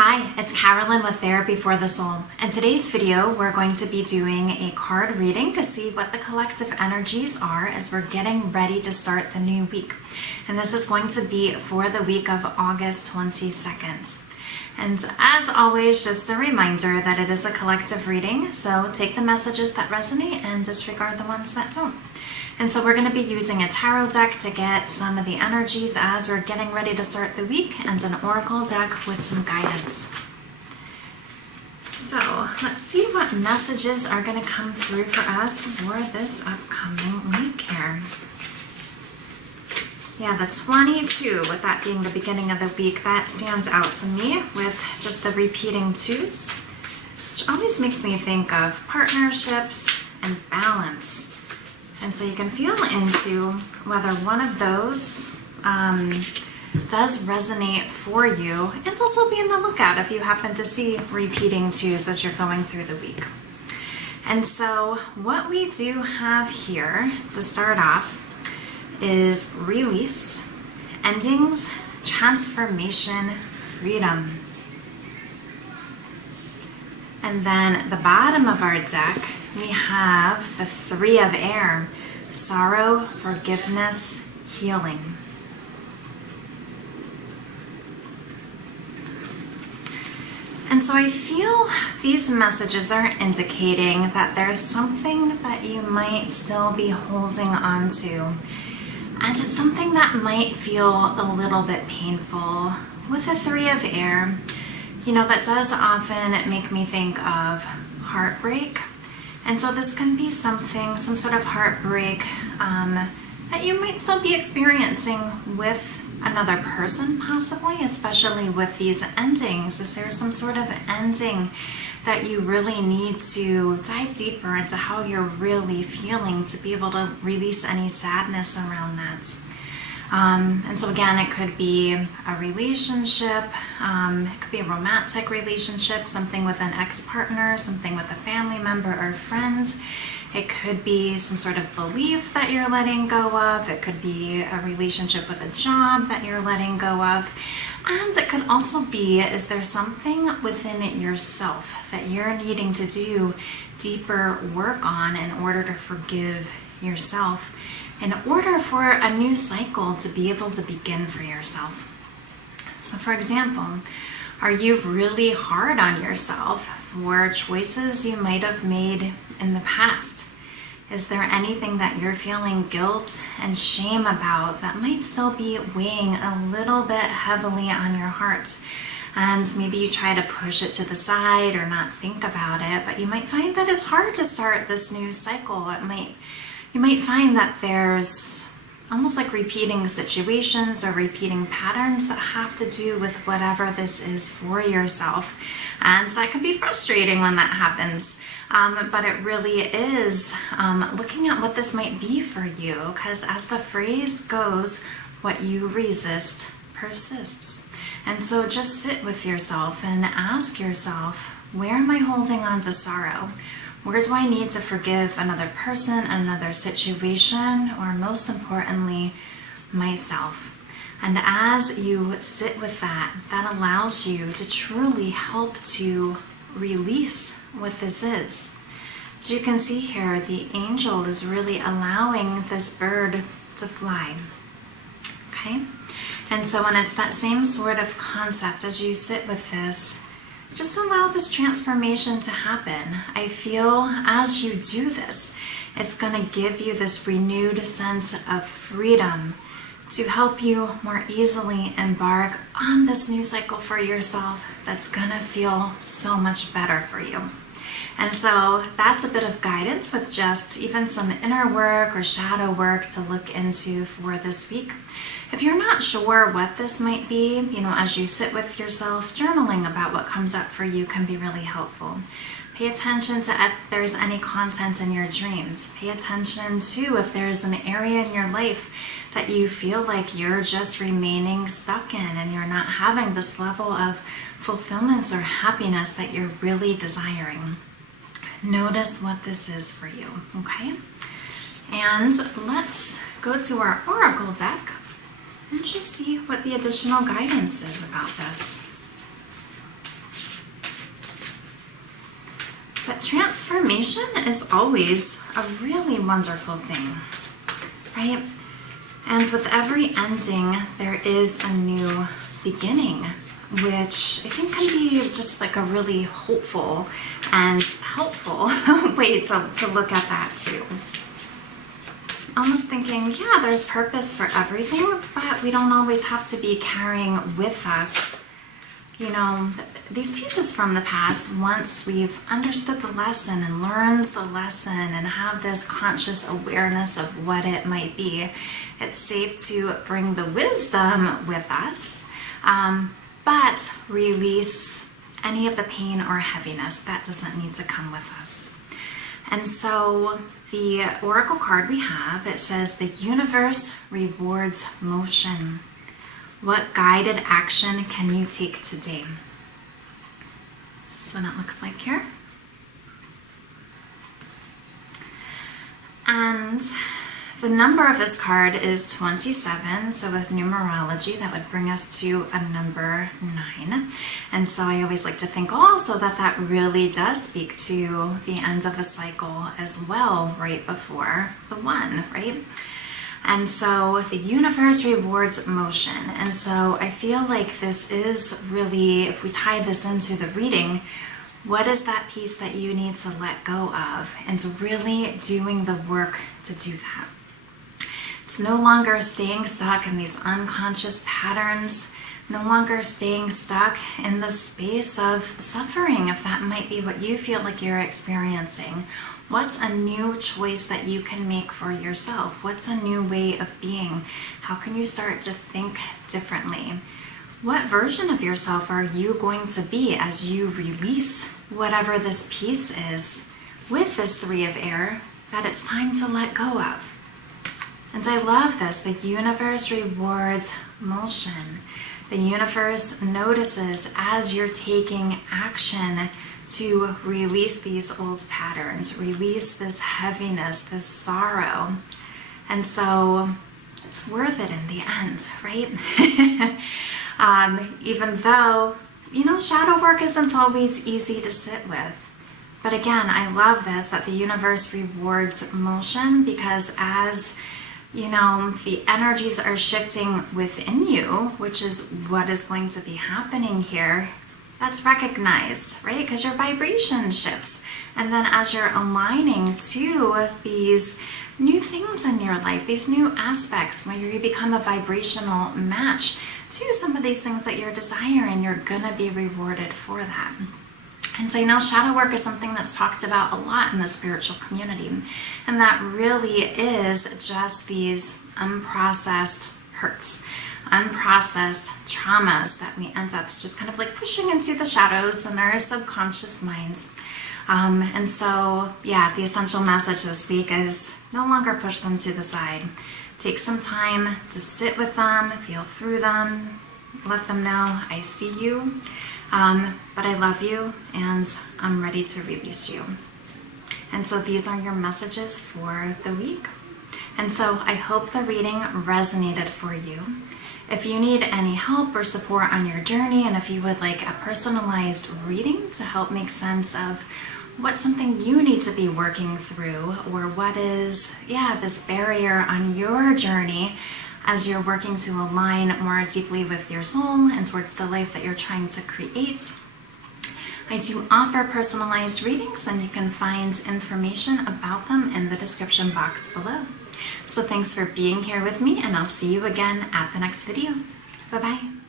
Hi, it's Carolyn with Therapy for the Soul. In today's video, we're going to be doing a card reading to see what the collective energies are as we're getting ready to start the new week. And this is going to be for the week of August 22nd. And as always, just a reminder that it is a collective reading, so take the messages that resonate and disregard the ones that don't. And so we're going to be using a tarot deck to get some of the energies as we're getting ready to start the week, and an oracle deck with some guidance. So let's see what messages are going to come through for us for this upcoming week here. Yeah, the 22, with that being the beginning of the week, that stands out to me with just the repeating twos, which always makes me think of partnerships and balance. And so you can feel into whether one of those does resonate for you, and also be on the lookout if you happen to see repeating twos as you're going through the week. And so what we do have here to start off is release, endings, transformation, freedom. And then the bottom of our deck, we have the Three of Air, sorrow, forgiveness, healing. And so I feel these messages are indicating that there's something that you might still be holding on to. And it's something that might feel a little bit painful. With the Three of Air, you know, that does often make me think of heartbreak. And so this can be something, some sort of heartbreak that you might still be experiencing with another person, possibly, especially with these endings. Is there some sort of ending that you really need to dive deeper into how you're really feeling to be able to release any sadness around that? And so again, it could be a relationship, it could be a romantic relationship, something with an ex-partner, something with a family member or friends. It could be some sort of belief that you're letting go of. It could be a relationship with a job that you're letting go of. And it could also be, is there something within it yourself that you're needing to do deeper work on in order to forgive yourself, in order for a new cycle to be able to begin for yourself? So for example, are you really hard on yourself for choices you might have made in the past? Is there anything that you're feeling guilt and shame about that might still be weighing a little bit heavily on your heart? And maybe you try to push it to the side or not think about it, but you might find that it's hard to start this new cycle. You might find that there's almost like repeating situations or repeating patterns that have to do with whatever this is for yourself. And that can be frustrating when that happens. But it really is looking at what this might be for you, because as the phrase goes, what you resist persists. And so just sit with yourself and ask yourself, where am I holding on to sorrow? Where do I need to forgive another person, another situation, or most importantly, myself? And as you sit with that, that allows you to truly help to release what this is. As you can see here, the angel is really allowing this bird to fly. Okay? And so when it's that same sort of concept, as you sit with this, just allow this transformation to happen. I feel as you do this, it's going to give you this renewed sense of freedom to help you more easily embark on this new cycle for yourself that's going to feel so much better for you. And so that's a bit of guidance with just even some inner work or shadow work to look into for this week. If you're not sure what this might be, you know, as you sit with yourself, journaling about what comes up for you can be really helpful. Pay attention to if there's any content in your dreams. Pay attention to if there's an area in your life that you feel like you're just remaining stuck in and you're not having this level of fulfillment or happiness that you're really desiring. Notice what this is for you, okay? And let's go to our oracle deck and just see what the additional guidance is about this. transformation is always a really wonderful thing, right? And with every ending, there is a new beginning, which I think can be just like a really hopeful and helpful way to look at that too. Almost thinking, yeah, there's purpose for everything, but we don't always have to be carrying with us, you know, these pieces from the past. Once we've understood the lesson and learned the lesson and have this conscious awareness of what it might be, it's safe to bring the wisdom with us, but release any of the pain or heaviness that doesn't need to come with us. And so the oracle card we have, it says the universe rewards motion. What guided action can you take today? This is what it looks like here. And the number of this card is 27, so with numerology, that would bring us to a number 9. And so I always like to think also that that really does speak to the end of a cycle as well, right before the 1, right? And so the universe rewards motion. And so I feel like this is really, if we tie this into the reading, what is that piece that you need to let go of? And really doing the work to do that. It's no longer staying stuck in these unconscious patterns, no longer staying stuck in the space of suffering, if that might be what you feel like you're experiencing. What's a new choice that you can make for yourself? What's a new way of being? How can you start to think differently? What version of yourself are you going to be as you release whatever this piece is with this 3 of air that it's time to let go of? And I love this. The universe rewards motion. The universe notices as you're taking action to release these old patterns, release this heaviness, this sorrow. And so it's worth it in the end, right? Even though, you know, shadow work isn't always easy to sit with. But again, I love this, that the universe rewards motion, because as you know, the energies are shifting within you, which is what is going to be happening here. That's recognized, right? Because your vibration shifts. And then as you're aligning to these new things in your life, these new aspects, where you become a vibrational match to some of these things that you're desiring, you're gonna be rewarded for that. And so I know shadow work is something that's talked about a lot in the spiritual community. And that really is just these unprocessed hurts, unprocessed traumas that we end up just kind of like pushing into the shadows in our subconscious minds. And so, yeah, the essential message this week is no longer push them to the side. Take some time to sit with them, feel through them, let them know I see you. But I love you and I'm ready to release you. And so these are your messages for the week. And so I hope the reading resonated for you. If you need any help or support on your journey, and if you would like a personalized reading to help make sense of what's something you need to be working through, or what is, this barrier on your journey as you're working to align more deeply with your soul and towards the life that you're trying to create. I do offer personalized readings, and you can find information about them in the description box below. So thanks for being here with me, and I'll see you again at the next video. Bye-bye.